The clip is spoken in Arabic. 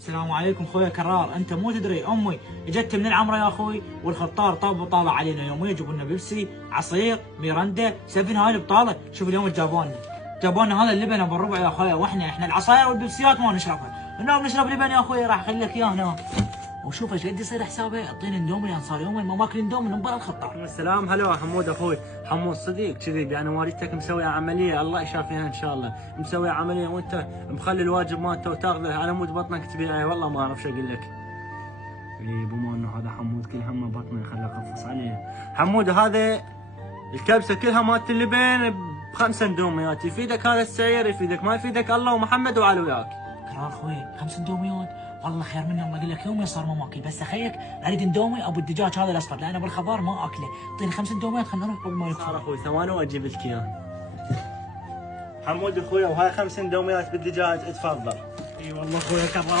السلام عليكم خويا كرار، انت مو تدري امي اجت من العمره يا اخوي، والخطار طالع علينا يوميا، يجيبوا لنا بيبسي، عصير، ميرندا، سفن، هاي البطاله. شوف اليوم جابوا لنا هذا اللبن ابو الربع يا اخويا، واحنا العصاير والبيبسيات ما نشربها، النوم نشرب لبن يا اخوي، راح اخلي لك اياه هنا. وشوف ايش قد يصير حسابه، اعطيني اندومي لان صار يومين ما ماكل اندومي من برا الخطار. السلام، هلا حمود اخوي. حمود صديق كذي، انا والدتك مسويه عمليه، الله يشافيها ان شاء الله، مسويه عمليه وانت مخلي الواجب مالته وتاخذه على مود بطنك تبيعه، والله ما اعرف شو اقول لك. اي بما انه هذا حمود كل همه بطنه، خليه اقفص عليه. حمود هذا الكبسه كلها مالت اللبن ب5 اندوميات، يفيدك هذا السعير، يفيدك ما يفيدك الله ومحمد وعلى وياك. كرار اخوي 5 اندوميات والله خير منه، الله اقول لك يومين صار ما ماكل، بس اخيك اريد اندومي ابو الدجاج هذا الاصفر، لانه بالخضار ما اكله، اعطيني 5 اندوميات خلينا نروح قبل ما يكفي. صار اخوي ثواني واجيب لك اياه. حمود اخوي، وهاي 5 اندوميات بالدجاج، اتفضل. اي والله اخويا كرار.